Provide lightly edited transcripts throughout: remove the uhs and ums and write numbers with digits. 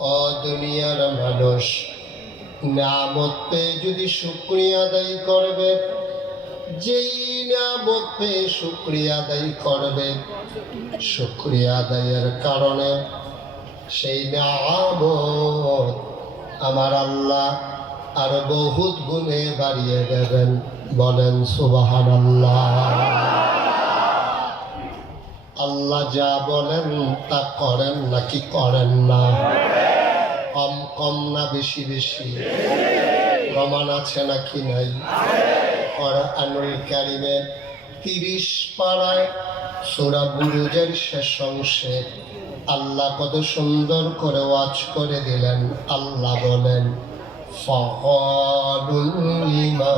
ও দুনিয়ার মানুষ, নিয়ামত পেয়ে যদি শুকরিয়া আদায় করবে, যেই নিয়ামত পেয়ে শুকরিয়া আদায় করবে, শুকরিয়া আদায়ের কারণে সেই নিয়ামত আমার আল্লাহ আর বহুত গুণে বাড়িয়ে দেবেন। বলেন সুবহানাল্লাহ। আল্লাহ যা বলেন তা করেন নাকি করেন না? কম কম না বেশি বেশি? প্রমাণ আছে নাকি নাই? কোরআনুল কারীমে 30 পারায় সূরা বুরুজের শেষ অংশে আল্লাহ কত সুন্দর করে ওয়াজ করে দিলেন। আল্লাহ বলেন, ফাআলুল লিমা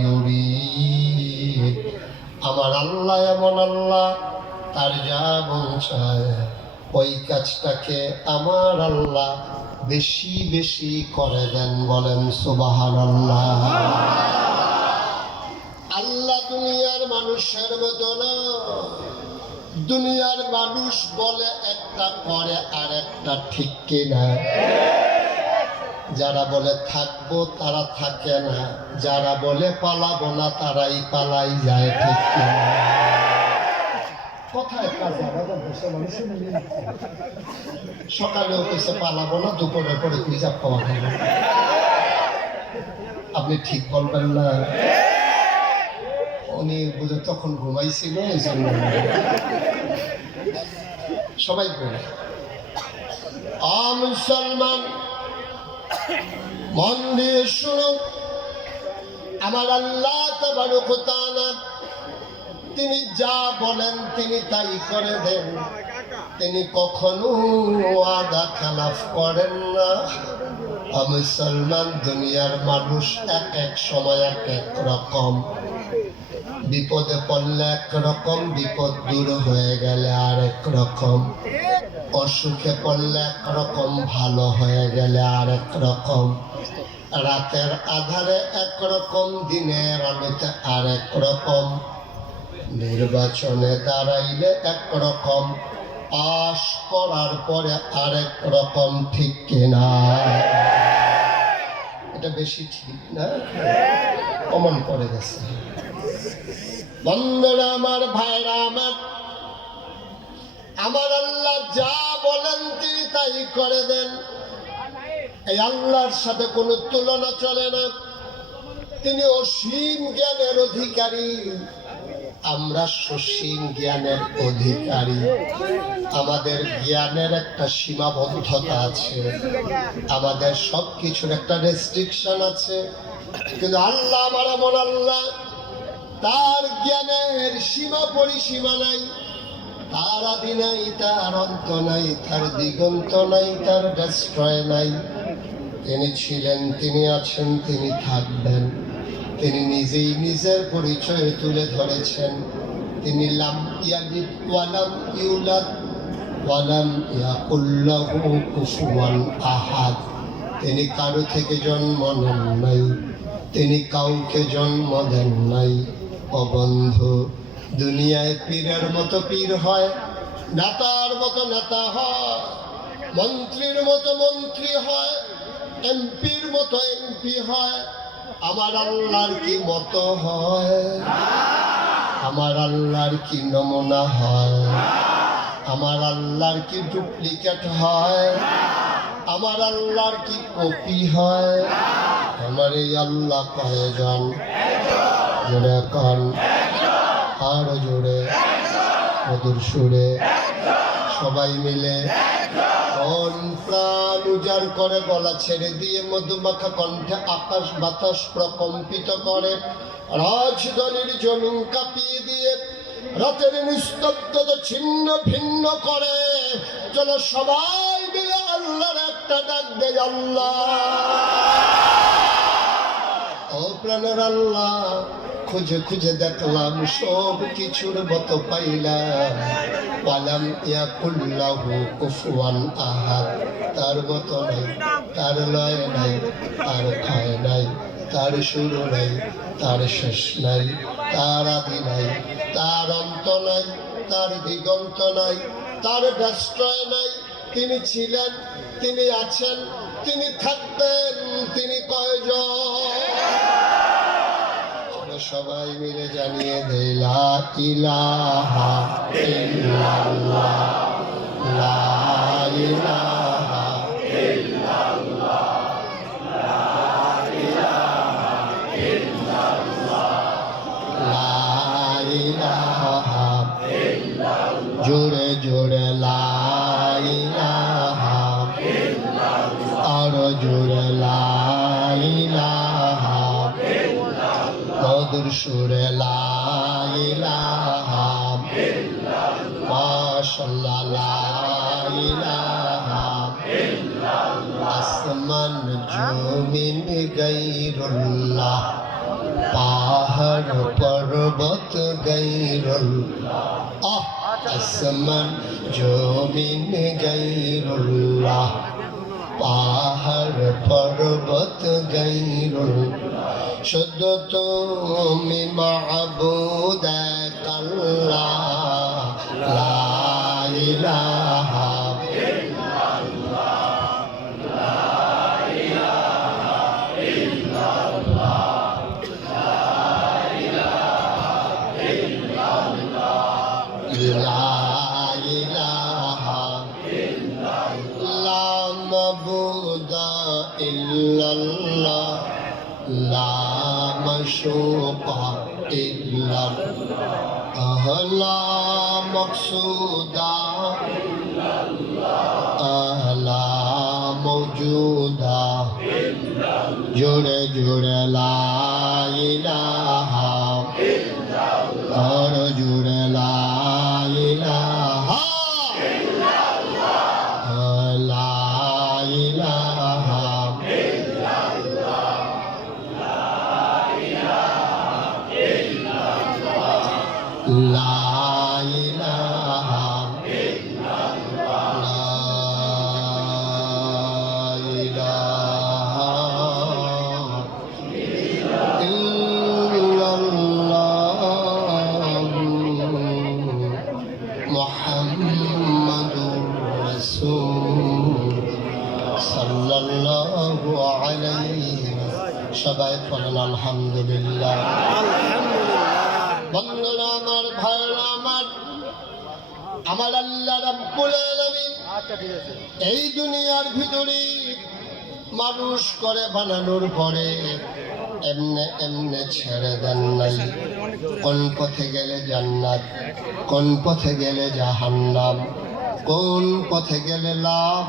ইউরিদ। আমার আল্লাহ এমন আল্লাহ, তার যা মন চায় ওই কাজটাকে আমার আল্লাহ বেশি বেশি করে দেন। বলেন সুবহানাল্লাহ। আল্লাহ দুনিয়ার মানুষের মতো না। দুনিয়ার মানুষ বলে একটা করে আর একটা, ঠিক কিনা? যারা বলে থাকবো তারা থাকে না, যারা বলে পালাবো না তারাই পালাই যায়, ঠিক কিনা? কোথায় কাজে সকালেও কইছে পালাবো না, দুপুরের পরে কুইজা পাওয়া গেল। আপনি ঠিক বলবেন না? উনি বুঝে তখন ঘুমাইছিল, এই জন্য সবাই বলে। মুসলমান মন দিয়ে শুনুন, আমার আল্লাহ তাবারক ওয়া তাআলা তিনি যা বলেন তিনি তাই করে দেন। তিনি কখনো ওয়াদা খেলাফ করেন না। মুসলমান দুনিয়ার মানুষ এক এক সময় এক এক রকম। বিপদে পড়লে এক রকম, বিপদ দূর হয়ে গেলে আরেক রকম। অসুখে পড়লে এক রকম, ভালো হয়ে গেলে আরেক রকম। রাতের আধারে এক রকম, দিনের আলোতে আরেক রকম। নির্বাচনে দাঁড়াইলে এক রকম, পাস করার পরে আরেক রকম, ঠিক কিনা? এটা বেশি ঠিক না? কমন পড়ে গেছে। বন্ধুরা আমার, ভাইরা আমার, আমার আল্লাহ যা বলেন তিনি তাই করে দেন। এই আল্লাহর সাথে কোনো তুলনা চলে না। তিনি অসীম জ্ঞানের অধিকারী, আমরা সসীম জ্ঞানের অধিকারী। আমাদের জ্ঞানের একটা সীমাবদ্ধতা আছে, আমাদের সবকিছুর একটা রেস্ট্রিকশন আছে। কিন্তু আল্লাহ আমার এমন আল্লাহ, তার জ্ঞানের সীমা পরিসীমা নাই, তার আদি নাই, তার অন্ত নাই, তার দিগন্ত নাই, তার ডেস্ট্রয় নাই। তিনি ছিলেন, তিনি আছেন, তিনি থাকবেন। তিনি নিজেই নিজের পরিচয় তুলে ধরেছেন। তিনি লাম ইয়ালিদ ওয়ালাম ইউলাদ ওয়ালাম ইয়াকুল লাহু কুফুয়ান আহাদ। তিনি কারো থেকে জন্ম নেন নাই, তিনি কাউকে জন্ম দেন নাই। ও বন্ধু, দুনিয়ায় পীরের মতো পীর হয়, নেতার মতো নেতা হয়, মন্ত্রীর মতো মন্ত্রী হয়, এমপির মতো এমপি হয়। আমার আল্লাহর কি মতো হয়? আমার আল্লাহর কি নমুনা হয়? আমার আল্লাহর কি ডুপ্লিকেট হয়? আমার আল্লাহর কি কপি হয়? আমার এই আল্লাহ কয়জন? জোরে কান, আরো জোরে, মধুর সুরে, সবাই মিলে মন প্রাণ উজাড় করে গলা ছেড়ে দিয়ে মধুমাখা কণ্ঠে আকাশ বাতাস প্রকম্পিত করে, রাজধানীর জমিন কাঁপিয়ে দিয়ে রাতের নিস্তব্ধতা ছিন্ন ভিন্ন করে। চলো সবাই মিলে আল্লাহর একটা ডাক দেয়, আল্লাহ। ও প্রাণের আল্লাহ, খুঁজে খুঁজে দেখলাম সব কিছুর মতো পাইলাম, ওয়ালাম ইয়াকুল লাহু কুফুয়ান আহাদ। তার মতো নাই, তার লয় নাই, তার ক্ষয় নাই, তার শুরু নাই, তার শেষ নাই, তার আদি নাই, তার অন্ত নাই, তার দিগন্ত নাই, তার ডেস্ট্রয় নাই, তিনি ছিলেন, তিনি আছেন, তিনি থাকবেন, তিনি কয়জন? সবাই মিলে জানিয়ে দেই লা ইলাহা ইল্লাল্লাহ, লা ইলাহা ইল্লাল্লাহ, লা ইলাহা ইল্লাল্লাহ, লা ইলাহা ইল্লাল্লাহ, জোরে জোরে লা ইলাহা ইল্লাল্লাহ, আরো জোরে লা ইলাহা মধুর সুরে লা ইলাহা ইল্লাল্লাহ, মাশাআল্লাহ লা ইলাহা ইল্লাল্লাহ, আসমান জমিন গায়রুল্লাহ, পাহাড় পর্বত গায়রুল্লাহ, আসমান জমিন গায়রুল্লাহ, পাহাড় পর্বত গায়রুল্লাহ, শুধু তুমি মাবুদ এক আল্লাহ, লা ইলাহা ইল্লাল্লাহ, লা ইলাহা ইল্লাল্লাহ, লা ইলাহা ইল্লাল্লাহ, লা ইলাহা ইল্লাল্লাহ, লা মাবুদা ইল্লাল্লাহ, লা মাশুকা ইল্লাল্লাহ, লা মাকসুদা ইল্লাল্লাহ, লা মাওজুদা ইল্লাল্লাহ, জোরে জোরে লা ইলাহা ইল্লাল্লাহ, জোরে লা ইলাহা ইল্লাল্লাহ, লা ইলাহা লা ইলাহা ইল্লাল্লাহ, লা ইলাহা ইল্লাল্লাহ, মুহাম্মাদুর রাসূল সাল্লাল্লাহু আলাইহি। সবাই পড়েন আলহামদুলিল্লাহ। বন্ধুরা আমার, ভাইরা আমার, আমার আল্লাহ রাব্বুল আলামিন এই দুনিয়ার ভিতরে মানুষ করে বানানোর পরে এমনে এমনে ছেড়ে দেন নাই। কোন পথে গেলে জান্নাত, কোন পথে গেলে জাহান্নাম, কোন পথে গেলে লাভ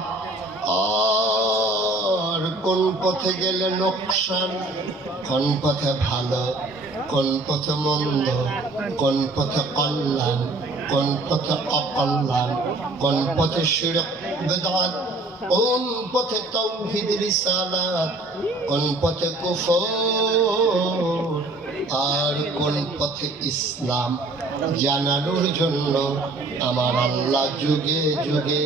আর কোন পথে গেলে লোকসান, কোন পথে ভালো, কোন পথে মন্দ, কোন পথে কল্যাণ, কোন পথে অকল্যাণ, কোন পথে শিরক বিদআত, কোন পথে তাওহীদ রিসালাত, কোন পথে কুফর আর কোন পথে ইসলাম জানানোর জন্য আমার আল্লাহ যুগে যুগে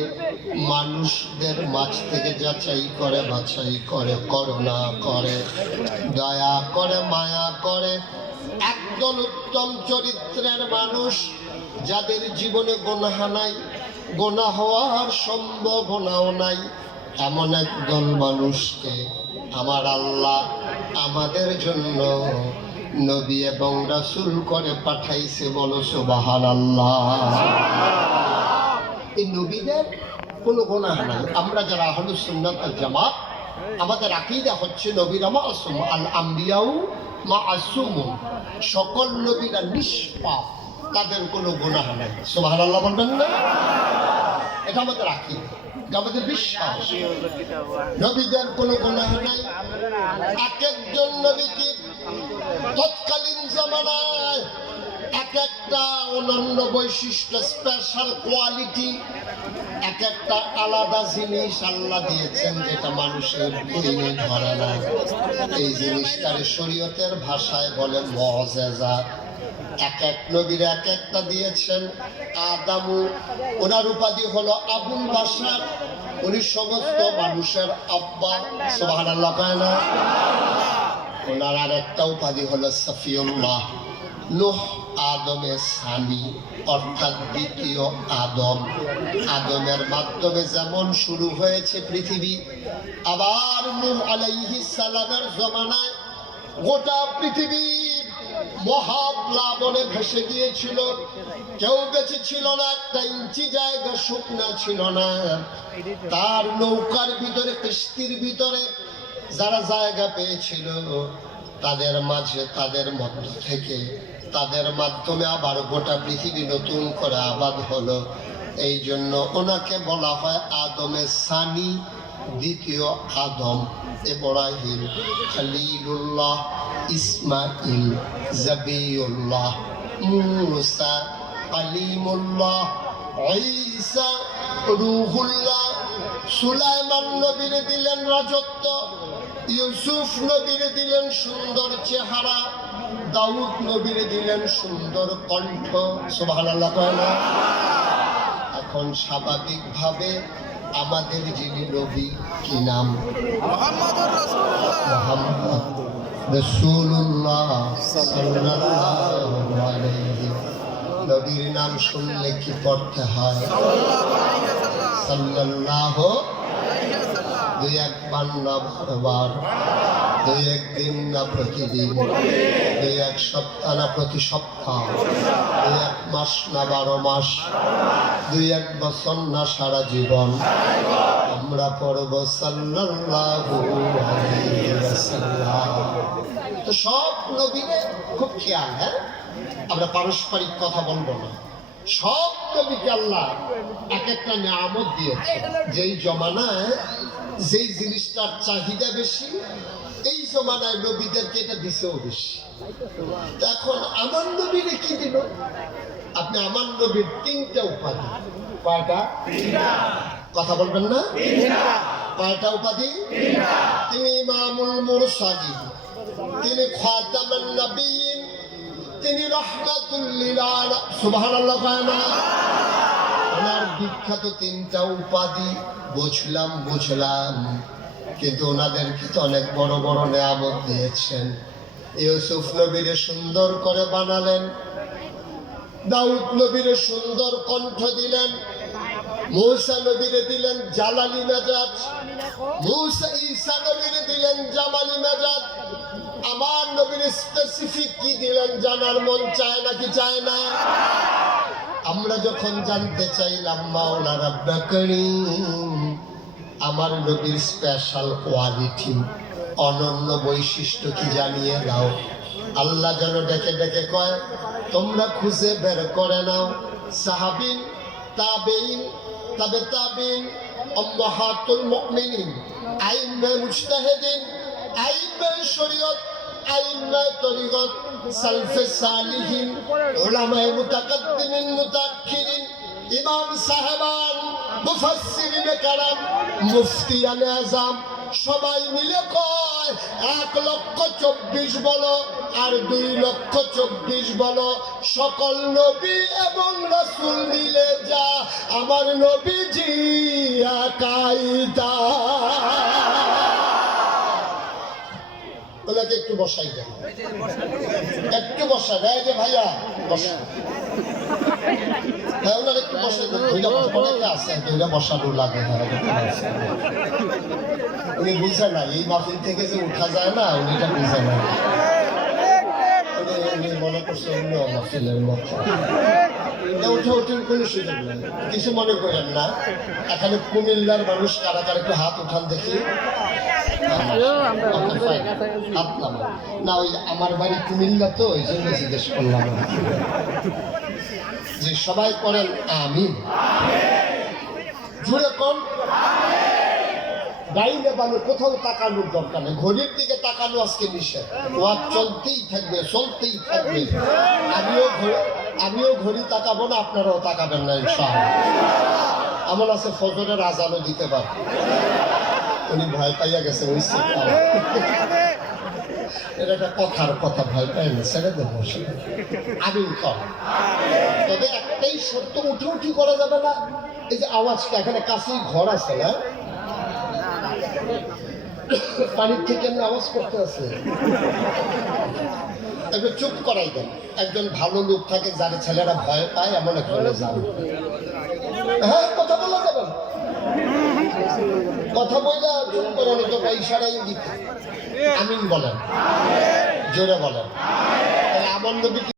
মানুষদের মাঝ থেকে যাচাই করে, বাছাই করে, করুণা করে, দয়া করে, মায়া করে। একজন উত্তম চরিত্রের মানুষ যাদের জীবনে গুনাহ নাই, গুনাহ হওয়ার সম্ভাবনাও নাই, এমন একদল মানুষকে আমার আল্লাহ আমাদের জন্য নবী এবং রাসূল করে পাঠাইছে। বলো সুবহানাল্লাহ। এই নবীদের কোনো গুনাহ নাই। আমরা যারা আহলুস সুন্নাত ওয়াল জামাত, আমাদের আকীদা হচ্ছে নবীরা মাসুম, আল আম্বিয়াউ মাসুমুন, সকল নবীরা নিষ্পাপ, তাদের কোনো গুনাহ নাই। সুবহানাল্লাহ বলবেন না? এটা আমাদের আকীদা, আমাদের বিশ্বাস। নবীদের কোনো গুনাহ নাই। এক একজন নবীকে তৎকালীন জামানায় এক একটা অনন্য বৈশিষ্ট্য, স্পেশাল কোয়ালিটি, এক একটা আলাদা জিনিস আল্লাহ দিয়েছেন যেটা মানুষের দিনে ধরে না। এই জিনিসটার শরীয়তের ভাষায় বলে মুআজিজা। এক এক নবীর এক একটা দিয়েছেন। আদামু, ওনার উপাধি হলো আবুল বাশার, উনি সমস্ত মানুষের আব্বা। সুবহানাল্লাহ কয় না? ওনার আর একটা উপাধি হলো সফিউল্লাহ, নূহ আদমের সানি, অর্থাৎ দ্বিতীয় আদম। আদমের মাধ্যমে যেমন শুরু হয়েছে পৃথিবী, আবার নূহ আলাইহিস সালামের জমানায় গোটা পৃথিবী মহাপ্লাবনে ভেসে গিয়েছিল। কেউ বেঁচে ছিল না, একটা ইঞ্চি জায়গা শুকনা ছিল না। তার নৌকার ভিতরে, কিস্তির ভিতরে যারা জায়গা পেয়েছিল, তাদের মাঝে, তাদের মধ্য থেকে, তাদের মাধ্যমে আবার গোটা পৃথিবী নতুন করে আবাদ হলো। এই জন্য ওনাকে বলা হয় আদমের সানি, দ্বিতীয় আদম। ইব্রাহিম, খলিলুল্লাহ, ইসমাইল, জাবিউল্লাহ, মুসা, কালিমুল্লাহ, ঈসা, রূহুল্লাহ। সুলাইমান নবীরে দিলেন রাজত্ব, ইউসুফ নবীরে দিলেন সুন্দর চেহারা, দাউদ নবীরে দিলেন সুন্দর কণ্ঠ। সুবহানাল্লাহ কয় না? এখন স্বাভাবিকভাবে আমাদের যিনি নবী, কি নাম? মুহাম্মদুর রাসূলুল্লাহ সাল্লাল্লাহু আলাইহি। নবীর নাম শুনলে কি পড়তে হয়? সাল্লাল্লাহু। দুই একবার না বারবার, দুই একদিন না প্রতিদিন, দুই এক সপ্তাহ না প্রতি সপ্তাহ, দুই এক মাস না 12 মাস, দুই এক বছর না সারা জীবন আমরা পড়ব সাল্লাল্লাহু আলাইহি ওয়াসাল্লাম। তো সব নবীরে খুব খেয়াল, হ্যাঁ, আমরা পারস্পরিক কথা বলবো না। সব নবীকে আল্লাহ এক একটা নিয়ামত দিয়েছে। যেই জমানায় যেই জিনিসটার চাহিদা বেশি, এই জমানায় নবীদেরকে এটা দিছেও বেশি। এখন আমার নবীরে কি দিল? আপনি আমার নবীর 3টা উপাধি। কয়টা? কথা বলবেন না? কয়টা উপাধি? তিনি ইমামুল মুরসালিন, তিনি খাতামুন নবিয়্যিন, তিনি রাহমাতুল লিল আলামিন। সুবহানাল্লাহ কয় না? ওনার বিখ্যাত 3টা উপাধি। বুঝলাম, কিন্তু ওনাদেরকে তো অনেক বড় বড় নিয়ামত দিয়েছেন। ইউসুফ নবীরে সুন্দর করে বানালেন, দাউদ নবীরে সুন্দর কণ্ঠ দিলেন, মূসা নবীরে দিলেন জালালি মেজাজ, ঈসা নবীরে দিলেন জামালি মেজাজ। আমার নবীর স্পেসিফিক কি দিলেন জানার মন চায় নাকি চায় না? আমরা যখন জানতে চাইলাম মাওলা রাব্বুল কারীম আমার নবীর স্পেশাল কোয়ালিটি, অনন্য বৈশিষ্ট্য কি জানিয়ে দাও, আল্লাহ যেন ডেকে ডেকে কয় তোমরা খুঁজে বের করে নাও। সাহাবীন, তাবেঈন, তাবে তাবেঈন, উম্মাহাতুল মুমিনিন, আইম্মা মুজতাহিদিন, আইম্মা শরীয়ত, আইম্মা তরিকত, সালফে সালিহিন, উলামায়ে মুতাকাদ্দিমিন মুতাআখিরিন, ইমাম সাহেবান, মুফাসসিরিনে কারাম, মুফতিয়ানে আযম, সবাই মিলে কয় 1,24,000 বলো আর 2,24,000 বলো, সকল নবী এবং রাসূল মিলে যা আমার নবীজি আকাইদা। ওনাকে একটু বসাই দেন, একটু বসা দেয় যে ভাইয়া বসা, হ্যাঁ ওনার একটু বসাই দেন। অনেকে আছে বসানো লাগে, উনি বুঝে না এই মাহফিল থেকে যে উঠা যায় না, উনি এটা বুঝে না। উনি মনে করছে অন্য মাহফিলের মতো উঠে উঠেন, কোনো সুযোগ নেই, কিছু মনে করেন না। এখানে কুমিল্লার মানুষ কারা কারা একটু হাত উঠান দেখি। না ওই আমার বাড়ি কুমিল্লা তো ওই জন্য জিজ্ঞেস করলাম যে সবাই করেন আমিন, জুড়ে কম। ডাইনে বামে কোথাও তাকানোর দরকার নেই, ঘড়ির দিকে তাকানো আজকে নিষেধ। ওয়াজ চলতেই থাকবে, চলতেই থাকবে। আমিও ঘড়ি তাকাবো না, আপনারাও তাকাবেন না ইনশাআল্লাহ। আমার আছে ফজরের আজানও দিতে পারে, উনি ভয় পাইয়া গেছে ওই এটা একটা কথার কথা, ভয় পাই না, ছেড়ে দেবো আমিন কর। তবে একটাই শর্ত, উঠে উঠি করা যাবে না। এই যে আওয়াজটা, এখানে কাছেই ঘর আছে না, পানির থেকে এমনি আওয়াজ করতে আছে। একটু চুপ করাই দেন। একজন ভালো লোক থাকে যার ছেলেরা ভয় পায়, এমন একজনের যান। হ্যাঁ, কথা বলা যাবে না, কথা বললে চুপ করানো তো ইশারা ইঙ্গিত। আমিন বলেন, জোরে বলেন। আমার নবী